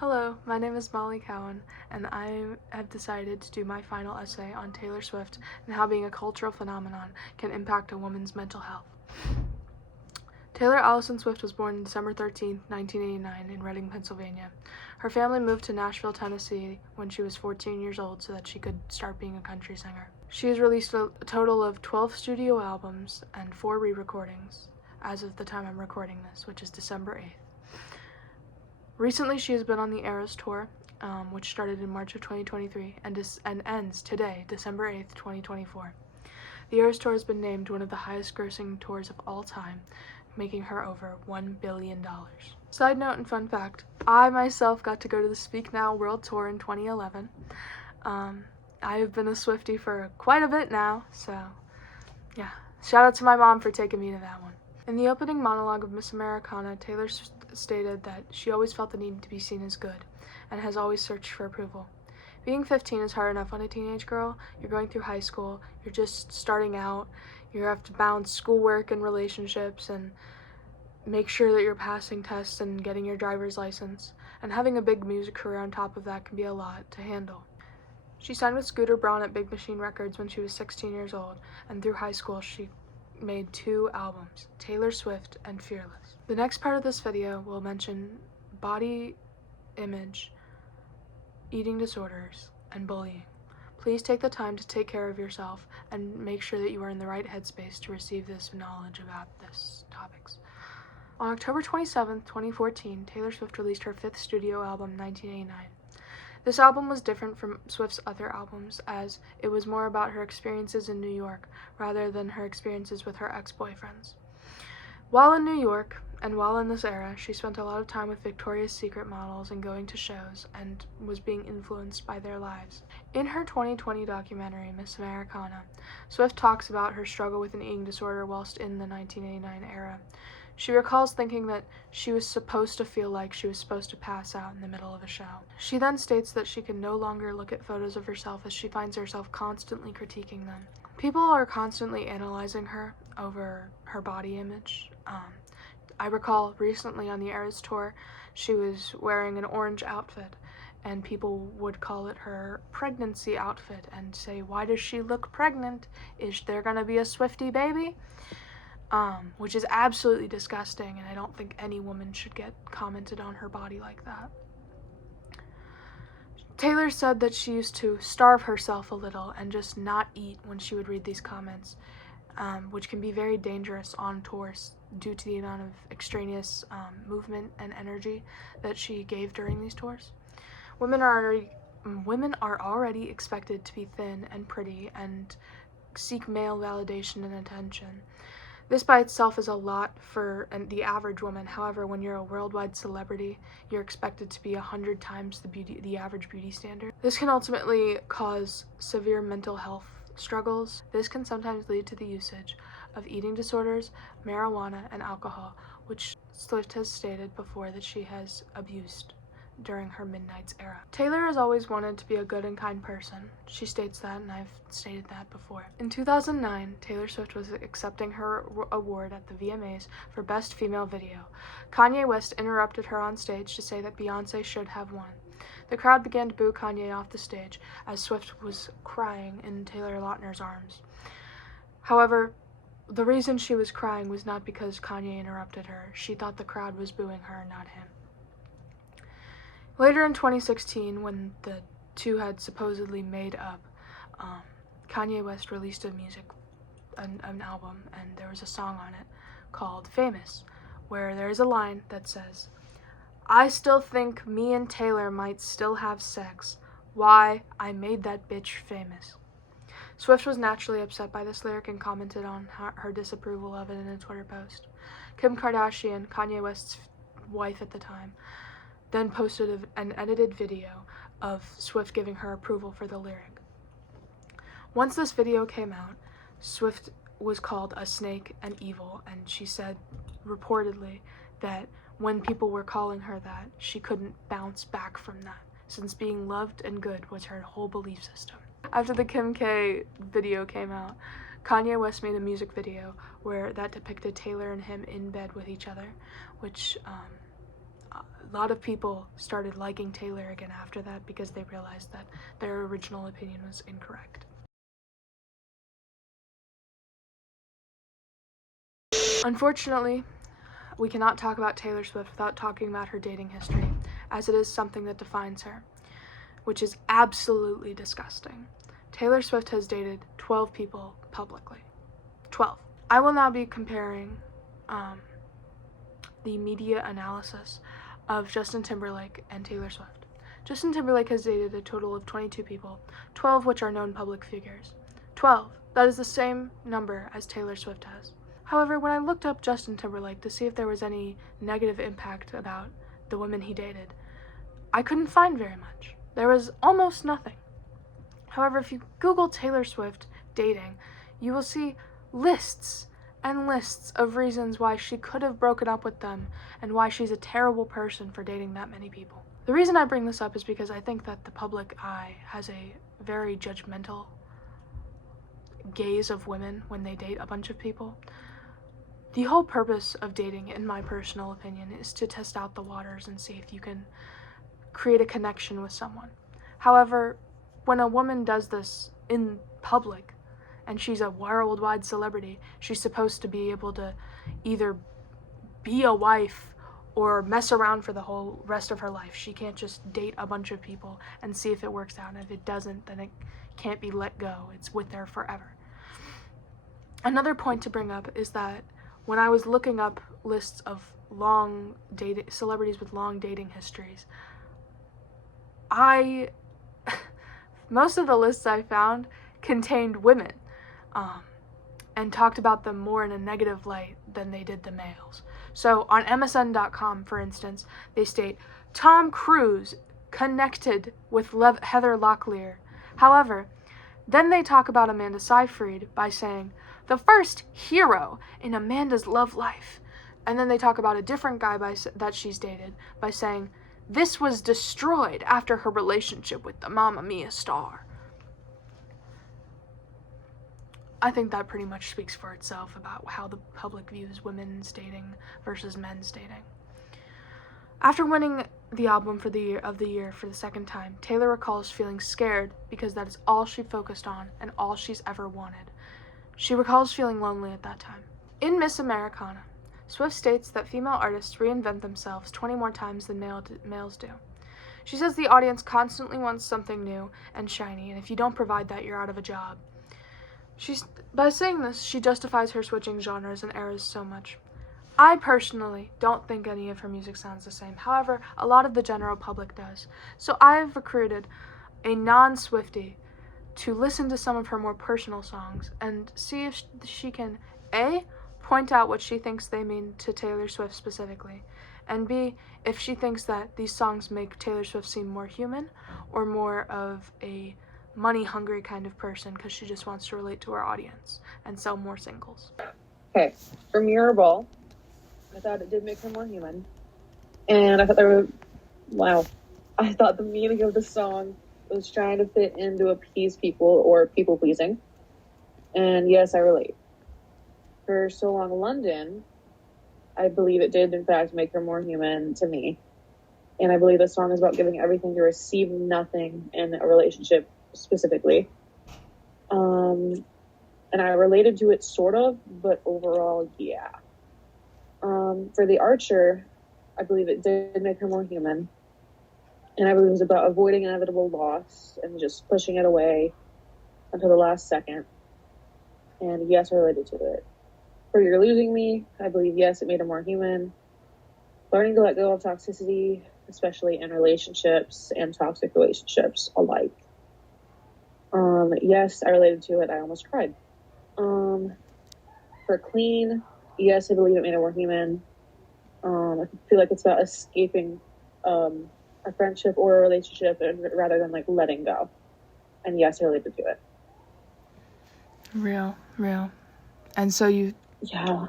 Hello, my name is Molly Cowan, and I have decided to do my final essay on Taylor Swift and how being a cultural phenomenon can impact a woman's mental health. Taylor Allison Swift was born December 13, 1989, in Reading, Pennsylvania. Her family moved to Nashville, Tennessee when she was 14 years old so that she could start being a country singer. She has released a total of 12 studio albums and 4 re-recordings as of the time I'm recording this, which is December 8th. Recently, she has been on the Eras Tour, which started in March of 2023 and ends today, December 8th, 2024. The Eras Tour has been named one of the highest-grossing tours of all time, making her over $1 billion. Side note and fun fact, I myself got to go to the Speak Now World Tour in 2011. I have been a Swiftie for quite a bit now, so yeah. Shout out to my mom for taking me to that one. In the opening monologue of Miss Americana, Taylor stated that she always felt the need to be seen as good, and has always searched for approval. Being 15 is hard enough on a teenage girl. You're going through high school, you're just starting out, you have to balance schoolwork and relationships, and make sure that you're passing tests and getting your driver's license, and having a big music career on top of that can be a lot to handle. She signed with Scooter Braun at Big Machine Records when she was 16 years old, and through high school she made 2 albums, Taylor Swift and Fearless. The next part of this video will mention body image, eating disorders, and bullying. Please take the time to take care of yourself and make sure that you are in the right headspace to receive this knowledge about these topics. On October 27, 2014, Taylor Swift released her 5th studio album, 1989. This album was different from Swift's other albums, as it was more about her experiences in New York rather than her experiences with her ex-boyfriends. While in New York, and while in this era, she spent a lot of time with Victoria's Secret models and going to shows, and was being influenced by their lives. In her 2020 documentary, Miss Americana, Swift talks about her struggle with an eating disorder whilst in the 1989 era. She recalls thinking that she was supposed to feel like she was supposed to pass out in the middle of a show. She then states that she can no longer look at photos of herself as she finds herself constantly critiquing them. People are constantly analyzing her over her body image. I recall recently on the Eras Tour, she was wearing an orange outfit, and people would call it her pregnancy outfit and say, "Why does she look pregnant? Is there gonna be a Swiftie baby?" Which is absolutely disgusting, and I don't think any woman should get commented on her body like that. Taylor said that she used to starve herself a little and just not eat when she would read these comments, which can be very dangerous on tours due to the amount of extraneous movement and energy that she gave during these tours. Women are already expected to be thin and pretty and seek male validation and attention. This by itself is a lot for the average woman. However, when you're a worldwide celebrity, you're expected to be 100 times the average beauty standard. This can ultimately cause severe mental health struggles. This can sometimes lead to the usage of eating disorders, marijuana, and alcohol, which Swift has stated before that she has abused during her Midnights era. Taylor has always wanted to be a good and kind person. She states that, and I've stated that before. In 2009, Taylor Swift was accepting her award at the VMAs for Best Female Video. Kanye West interrupted her on stage to say that Beyoncé should have won. The crowd began to boo Kanye off the stage as Swift was crying in Taylor Lautner's arms. However, the reason she was crying was not because Kanye interrupted her. She thought the crowd was booing her, not him. Later in 2016, when the two had supposedly made up, Kanye West released an album, and there was a song on it called Famous, where there is a line that says, "I still think me and Taylor might still have sex. Why? I made that bitch famous." Swift was naturally upset by this lyric and commented on her disapproval of it in a Twitter post. Kim Kardashian, Kanye West's wife at the time, then posted an edited video of Swift giving her approval for the lyric. Once this video came out, Swift was called a snake and evil, and she said reportedly that when people were calling her that, she couldn't bounce back from that, since being loved and good was her whole belief system. After the Kim K video came out, Kanye West made a music video that depicted Taylor and him in bed with each other, which a lot of people started liking Taylor again after that because they realized that their original opinion was incorrect. Unfortunately, we cannot talk about Taylor Swift without talking about her dating history, as it is something that defines her, which is absolutely disgusting. Taylor Swift has dated 12 people publicly. 12. I will now be comparing the media analysis of Justin Timberlake and Taylor Swift. Justin Timberlake has dated a total of 22 people, 12 which are known public figures. 12. That is the same number as Taylor Swift has. However, when I looked up Justin Timberlake to see if there was any negative impact about the women he dated, I couldn't find very much. There was almost nothing. However, if you Google Taylor Swift dating, you will see lists and lists of reasons why she could have broken up with them and why she's a terrible person for dating that many people. The reason I bring this up is because I think that the public eye has a very judgmental gaze of women when they date a bunch of people. The whole purpose of dating, in my personal opinion, is to test out the waters and see if you can create a connection with someone. However, when a woman does this in public, and she's a worldwide celebrity, she's supposed to be able to either be a wife or mess around for the whole rest of her life. She can't just date a bunch of people and see if it works out. And if it doesn't, then it can't be let go. It's with her forever. Another point to bring up is that when I was looking up lists of celebrities with long dating histories, most of the lists I found contained women, and talked about them more in a negative light than they did the males. So on MSN.com, for instance, they state, Tom Cruise connected with Heather Locklear. However, then they talk about Amanda Seyfried by saying, the first hero in Amanda's love life. And then they talk about a different guy that she's dated by saying, this was destroyed after her relationship with the Mamma Mia star. I think that pretty much speaks for itself about how the public views women's dating versus men's dating. After winning the album of the year for the second time, Taylor recalls feeling scared because that is all she focused on and all she's ever wanted. She recalls feeling lonely at that time. In Miss Americana, Swift states that female artists reinvent themselves 20 more times than males do. She says the audience constantly wants something new and shiny, and if you don't provide that, you're out of a job. By saying this, she justifies her switching genres and eras so much. I personally don't think any of her music sounds the same. However, a lot of the general public does. So I've recruited a non-Swiftie to listen to some of her more personal songs and see if she can, A, point out what she thinks they mean to Taylor Swift specifically, and B, if she thinks that these songs make Taylor Swift seem more human or more of a money-hungry kind of person because she just wants to relate to her audience and sell more singles. Okay, for Mirrorball, I thought it did make her more human. And I thought I thought the meaning of the song was trying to fit into appease people or people-pleasing. And yes, I relate. For So Long London, I believe it did, in fact, make her more human to me. And I believe the song is about giving everything to receive nothing in a relationship specifically. And I related to it sort of, but overall, yeah. For The Archer, I believe it did make her more human. And I believe it was about avoiding inevitable loss and just pushing it away until the last second. And yes, I related to it. For You're Losing Me, I believe, yes, it made her more human. Learning to let go of toxicity, especially in relationships and toxic relationships alike. Yes, I related to it. I almost cried. For Clean, yes, I believe it made her more human. I feel like it's about escaping a friendship or a relationship rather than like letting go. And yes, I related to it. Real. And so you... Yeah.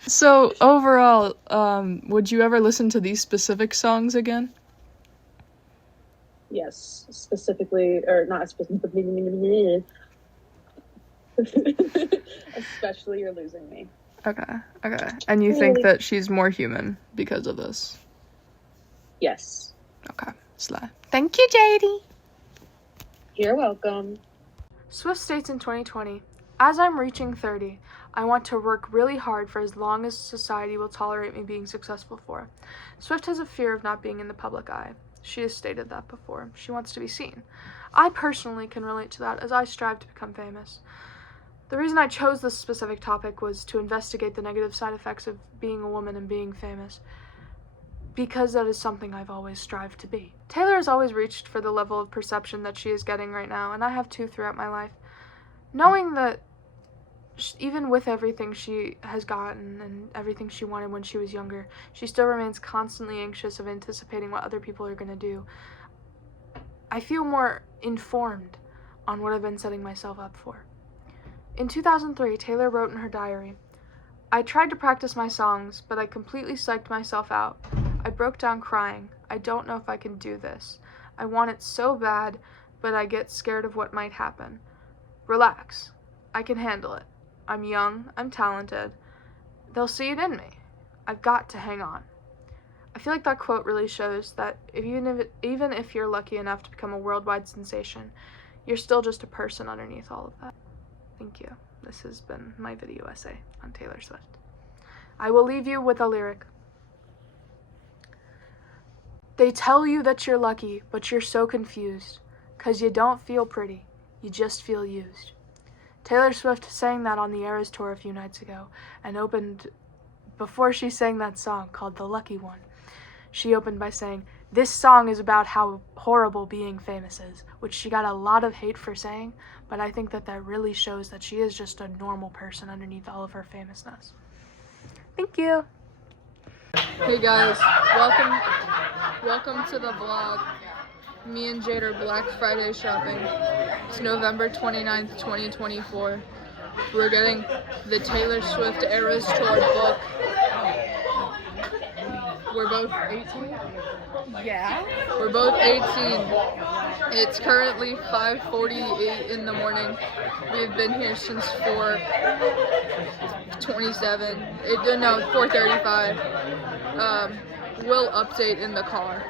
So overall, would you ever listen to these specific songs again? Yes, specifically, or not specifically, especially You're Losing Me. Okay. And you think that she's more human because of this? Yes. Okay, slay. Thank you, JD. You're welcome. Swift states in 2020, "As I'm reaching 30, I want to work really hard for as long as society will tolerate me being successful for." Swift has a fear of not being in the public eye. She has stated that before. She wants to be seen. I personally can relate to that as I strive to become famous. The reason I chose this specific topic was to investigate the negative side effects of being a woman and being famous, because that is something I've always strived to be. Taylor has always reached for the level of perception that she is getting right now, and I have too throughout my life. Knowing that even with everything she has gotten and everything she wanted when she was younger, she still remains constantly anxious of anticipating what other people are going to do. I feel more informed on what I've been setting myself up for. In 2003, Taylor wrote in her diary, "I tried to practice my songs, but I completely psyched myself out. I broke down crying. I don't know if I can do this. I want it so bad, but I get scared of what might happen. Relax. I can handle it. I'm young. I'm talented. They'll see it in me. I've got to hang on." I feel like that quote really shows that even if you're lucky enough to become a worldwide sensation, you're still just a person underneath all of that. Thank you. This has been my video essay on Taylor Swift. I will leave you with a lyric. "They tell you that you're lucky, but you're so confused, 'cause you don't feel pretty, you just feel used." Taylor Swift sang that on the Eras tour a few nights ago, and opened, before she sang that song called The Lucky One, she opened by saying, "This song is about how horrible being famous is," which she got a lot of hate for saying, but I think that really shows that she is just a normal person underneath all of her famousness. Thank you. Hey guys, welcome to the vlog. Me and Jade are Black Friday shopping. It's November 29th, 2024. We're getting the Taylor Swift Eras Tour book. We're both 18? Yeah. We're both 18. It's currently 5:48 in the morning. We've been here since 4:27. 4:35. We'll update in the car.